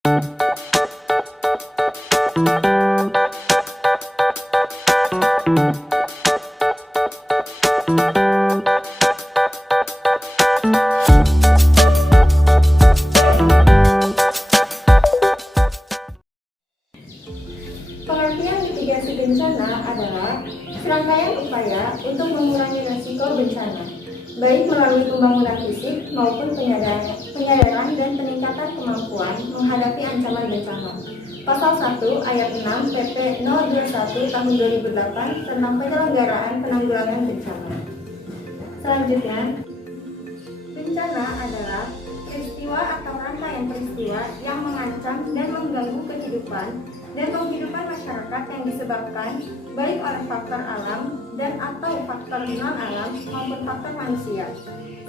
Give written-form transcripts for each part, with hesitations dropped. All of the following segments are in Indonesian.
Pengertian mitigasi bencana adalah serangkaian upaya untuk mengurangi risiko bencana, baik melalui pembangunan fisik maupun penyadaran dan peningkatan kemampuan menghadapi ancaman bencana. Pasal 1 ayat 6 PP 021 tahun 2008 tentang penyelenggaraan penanggulangan bencana. Selanjutnya, bencana adalah peristiwa atau rangkaian peristiwa yang mengancam dan mengganggu kehidupan dan penghidupan masyarakat yang disebabkan baik oleh faktor alam dan atau faktor non-alam maupun faktor manusia,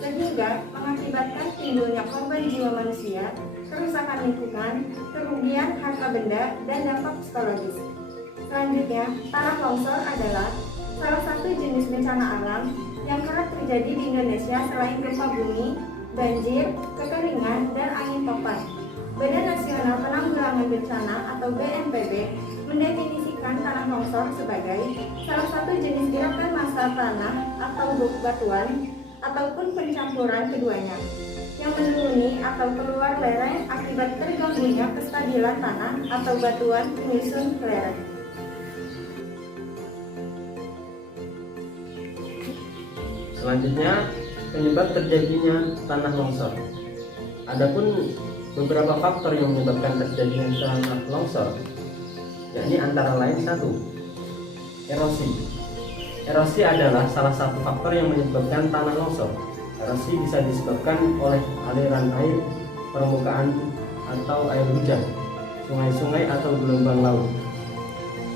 sehingga mengakibatkan timbulnya korban jiwa manusia, kerusakan lingkungan, kerugian harta benda, dan dampak psikologis. Selanjutnya, tanah longsor adalah salah satu jenis bencana alam yang kerap terjadi di Indonesia selain gempa bumi, banjir, kekeringan, dan angin topan. Badan Nasional Penanggulangan Bencana atau BNPB mendefinisikan tanah longsor sebagai salah satu jenis gerakan massa tanah atau batuan ataupun pencampuran keduanya yang menuruni atau keluar lereng akibat terganggunya kestabilan tanah atau batuan penyusun lereng. Selanjutnya, penyebab terjadinya tanah longsor. Adapun beberapa faktor yang menyebabkan terjadinya tanah longsor, yakni antara lain 1. Erosi. Erosi adalah salah satu faktor yang menyebabkan tanah longsor. Erosi bisa disebabkan oleh aliran air, permukaan atau air hujan, sungai-sungai atau gelombang laut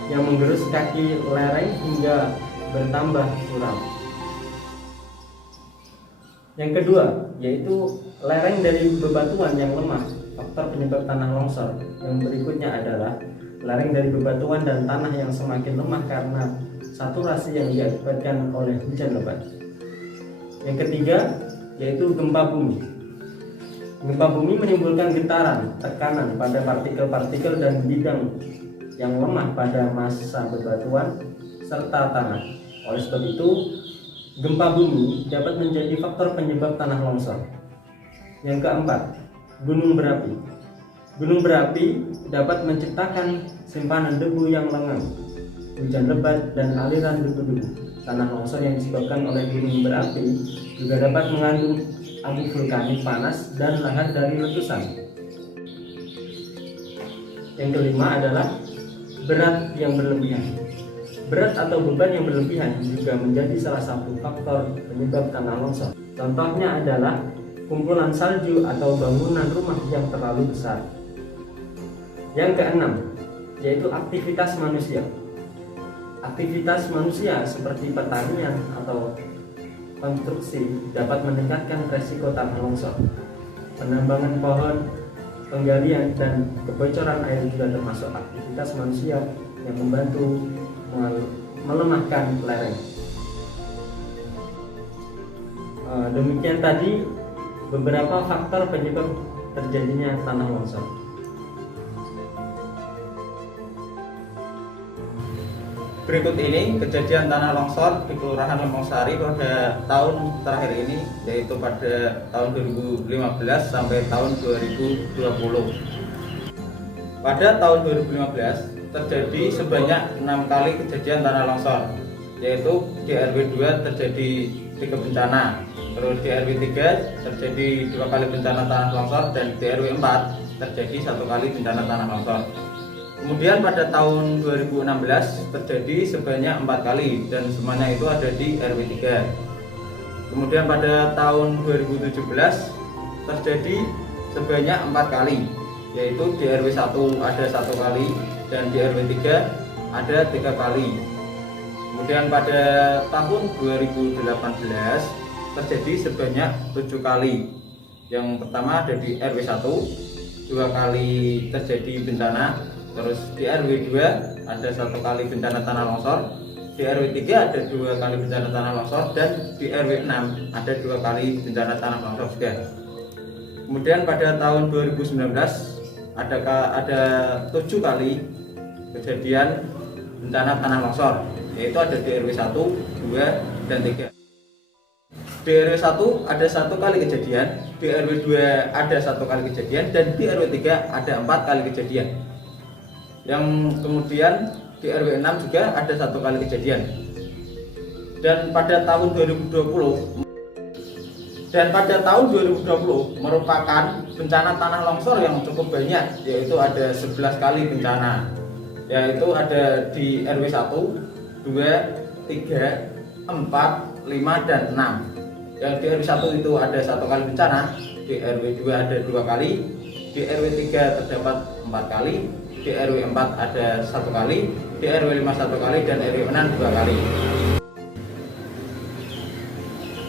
yang menggerus kaki lereng hingga bertambah curam. Yang kedua, yaitu lereng dari bebatuan yang lemah, faktor penyebab tanah longsor. Yang berikutnya adalah lereng dari bebatuan dan tanah yang semakin lemah karena saturasi yang diakibatkan oleh hujan lebat. Yang ketiga, yaitu gempa bumi. Gempa bumi menimbulkan getaran, tekanan pada partikel-partikel dan bidang yang lemah pada massa bebatuan serta tanah. Oleh sebab itu, gempa bumi dapat menjadi faktor penyebab tanah longsor. Yang keempat, gunung berapi. Gunung berapi dapat menciptakan simpanan debu yang lengang, hujan lebat, dan aliran debu-debu. Tanah longsor yang disebabkan oleh gunung berapi juga dapat mengandung abu vulkanik panas dan lahar dari letusan. Yang kelima adalah berat yang berlebihan. Berat atau beban yang berlebihan juga menjadi salah satu faktor penyebab tanah longsor. Contohnya adalah kumpulan salju atau bangunan rumah yang terlalu besar. Yang keenam, yaitu aktivitas manusia. Aktivitas manusia seperti pertanian atau konstruksi dapat meningkatkan resiko tanah longsor. Penambangan pohon, penggalian, dan kebocoran air juga termasuk aktivitas manusia yang membantu melemahkan lereng. Demikian tadi beberapa faktor penyebab terjadinya tanah longsor. Berikut ini kejadian tanah longsor di Kelurahan Lemongsari pada tahun terakhir ini, yaitu pada tahun 2015 sampai tahun 2020. Pada tahun 2015 terjadi sebanyak 6 kali kejadian tanah longsor, yaitu di RW 2 terjadi 3 bencana, terus di RW 3 terjadi 2 kali bencana tanah longsor, dan di RW 4 terjadi 1 kali bencana tanah longsor. Kemudian pada tahun 2016 terjadi sebanyak 4 kali dan semuanya itu ada di RW 3. Kemudian pada tahun 2017 terjadi sebanyak 4 kali, yaitu di RW 1 ada 1 kali dan di RW 3 ada 3 kali. Kemudian pada tahun 2018 terjadi sebanyak 7 kali. Yang pertama ada di RW 1, 2 kali terjadi bencana. Terus di RW 2 ada 1 kali bencana tanah longsor, di RW 3 ada 2 kali bencana tanah longsor, dan di RW 6 ada 2 kali bencana tanah longsor juga. Kemudian pada tahun 2019 ada 7 kali kejadian bencana tanah longsor, yaitu ada di RW 1, 2, dan 3. Di RW 1 ada 1 kali kejadian, di RW 2 ada 1 kali kejadian, dan di RW 3 ada 4 kali kejadian. Yang kemudian di RW 6 juga ada 1 kali kejadian. Dan pada tahun 2020 merupakan bencana tanah longsor yang cukup banyak, yaitu ada 11 kali bencana, yaitu ada di RW 1, 2, 3, 4, 5, dan 6. Yang di RW 1 itu ada 1 kali bencana, di RW 2 ada 2 kali, di RW 3 terdapat 4 kali, di RW 4 ada 1 kali, di RW 5 1 kali, dan RW 6 2 kali.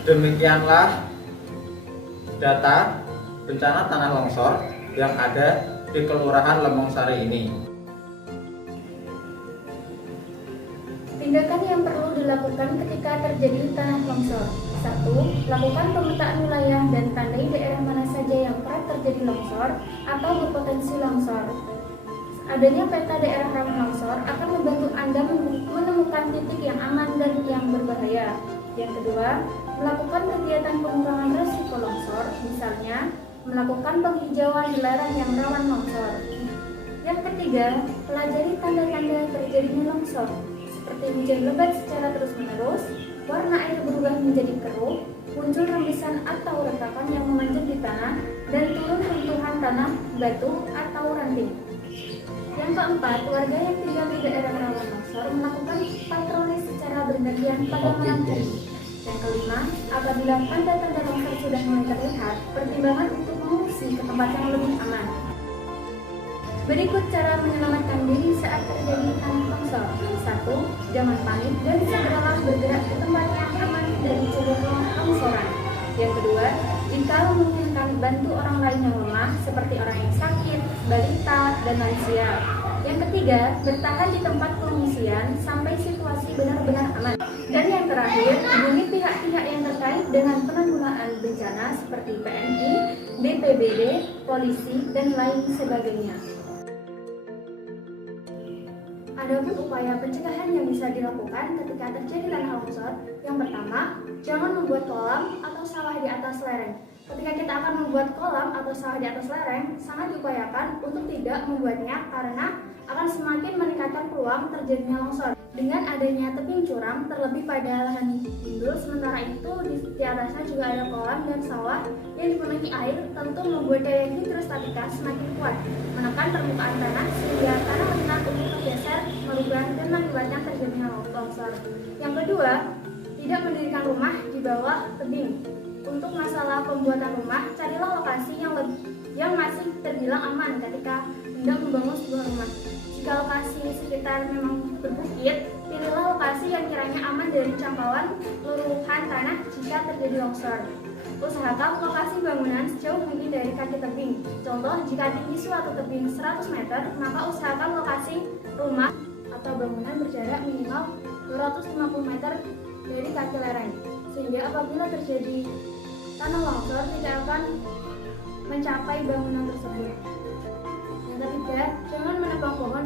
Demikianlah data bencana tanah longsor yang ada di Kelurahan Lemongsari ini. Tindakan yang perlu dilakukan ketika terjadi tanah longsor. 1. Lakukan pemetaan wilayah dan tandai daerah mana saja yang kerap terjadi longsor atau berpotensi longsor. Adanya peta daerah rawan longsor akan membantu Anda menemukan titik yang aman dan yang berbahaya. Yang kedua, melakukan kegiatan pengurangan risiko longsor, misalnya melakukan penghijauan di lereng yang rawan longsor. Yang ketiga, pelajari tanda-tanda terjadinya longsor, seperti hujan lebat secara terus-menerus, warna air berubah menjadi keruh, muncul rembesan atau retakan yang memanjat di tanah, dan turun runtuhan tanah, batu, atau ranting. Yang keempat, warga yang tinggal di daerah rawan longsor melakukan patroli secara bergantian pada malam hari. Yang kelima, apabila tanda-tanda longsor sudah mulai terlihat, pertimbangan untuk mengungsi ke tempat yang lebih aman. Berikut cara menyelamatkan diri saat terjadi tanah longsor. 1. Jangan panik dan segeralah bergerak ke tempat yang aman dan mencegah longsoran. Yang kedua, jika memungkinkan, bantu orang lain yang lemah seperti orang yang sakit, balita, dan lansia. Yang ketiga, bertahan di tempat pengungsian sampai situasi benar-benar aman. Dan yang terakhir, hubungi pihak-pihak yang terkait dengan penanggulangan bencana seperti PNI, BPBD, polisi, dan lain sebagainya. Adapun upaya pencegahan yang bisa dilakukan ketika terjadi tanah longsor, yang pertama, jangan membuat kolam atau sawah di atas lereng. Ketika kita akan membuat kolam atau sawah di atas lereng, sangat diupayakan untuk tidak membuatnya karena akan semakin meningkatkan peluang terjadinya longsor. Dengan adanya tebing curam terlebih pada lahan gundul, sementara itu di atasnya juga ada kolam dan sawah yang dipenuhi air, tentu membuat daya hidrostatika semakin kuat, menekan permukaan tanah sehingga tanah rentan untuk tergeser, merubah, dan mengakibatkan terjadinya longsor. Yang kedua, tidak mendirikan rumah di bawah tebing. Untuk masalah pembuatan rumah, carilah lokasi yang masih terbilang aman ketika hendak membangun sebuah rumah. Jika lokasi sekitar memang berbukit, pilihlah lokasi yang kiranya aman dari jangkauan luruhan tanah jika terjadi longsor. Usahakan lokasi bangunan sejauh mungkin dari kaki tebing. Contoh, jika tinggi suatu tebing 100 meter, maka usahakan lokasi rumah atau bangunan berjarak minimal 250 meter dari kaki lereng, sehingga apabila terjadi tanah longsor tidak akan mencapai bangunan tersebut. Yang ketiga, jangan menebang pohon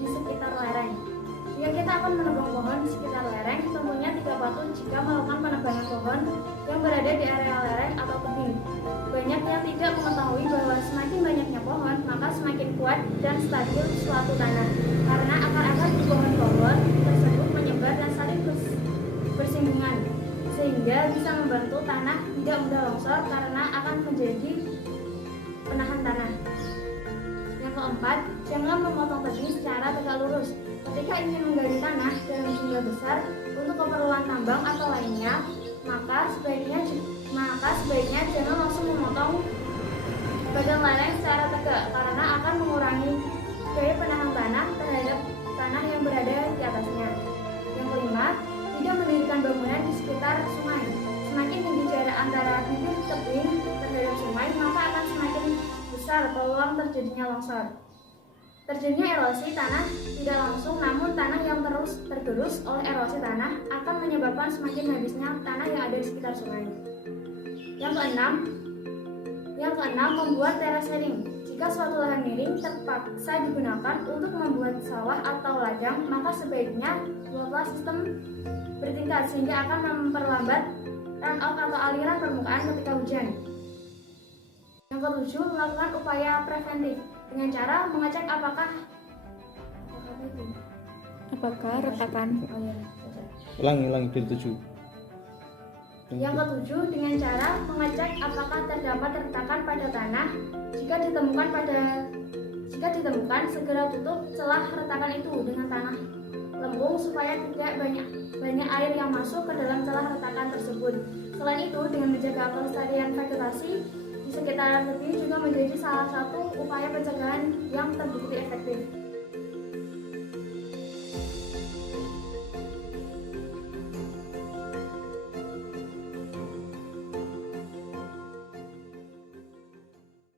di sekitar lereng. Jika kita akan menebang pohon di sekitar lereng, tentunya tidak patut jika melakukan penebangan pohon yang berada di area lereng atau tebing. Banyak yang tidak mengetahui bahwa semakin banyaknya pohon, maka semakin kuat dan stabil suatu tanah, karena akar-akar di pohon-pohon tersebut menyebar dan saling bersinggungan, sehingga bisa membantu tanah tidak mudah longsor karena akan menjadi penahan tanah. Yang keempat, jangan memotong tebing secara tegak lurus. Ketika ingin menggali tanah dalam jumlah besar untuk keperluan tambang atau lainnya, maka sebaiknya jangan langsung memotong badan lereng secara tegak karena akan mengurangi daya penahan tanah terhadap tanah yang berada di atasnya. Yang kelima, tidak mendirikan bangunan di sekitar sungai. Semakin tinggi jarak antara bibir tebing terhadap sungai, maka akan semakin besar peluang terjadinya longsor. Terjadinya erosi tanah tidak langsung, namun tanah yang terus tergerus oleh erosi tanah akan menyebabkan semakin habisnya tanah yang ada di sekitar sungai. Yang keenam, membuat terasering. Jika suatu lahan miring terpaksa digunakan untuk membuat sawah atau ladang, maka sebaiknya buatlah sistem bertingkat sehingga akan memperlambat runoff atau aliran permukaan ketika hujan. Yang ketujuh, melakukan upaya preventif dengan cara mengecek apakah retakan. Ulangi dari 7. Yang ketujuh, dengan cara mengecek apakah terdapat retakan pada tanah. Jika ditemukan, segera tutup celah retakan itu dengan tanah lempung supaya tidak banyak air yang masuk ke dalam celah retakan tersebut. Selain itu, dengan menjaga kelestarian vegetasi di sekitar tepi juga menjadi salah satu upaya pencegahan yang terbukti efektif.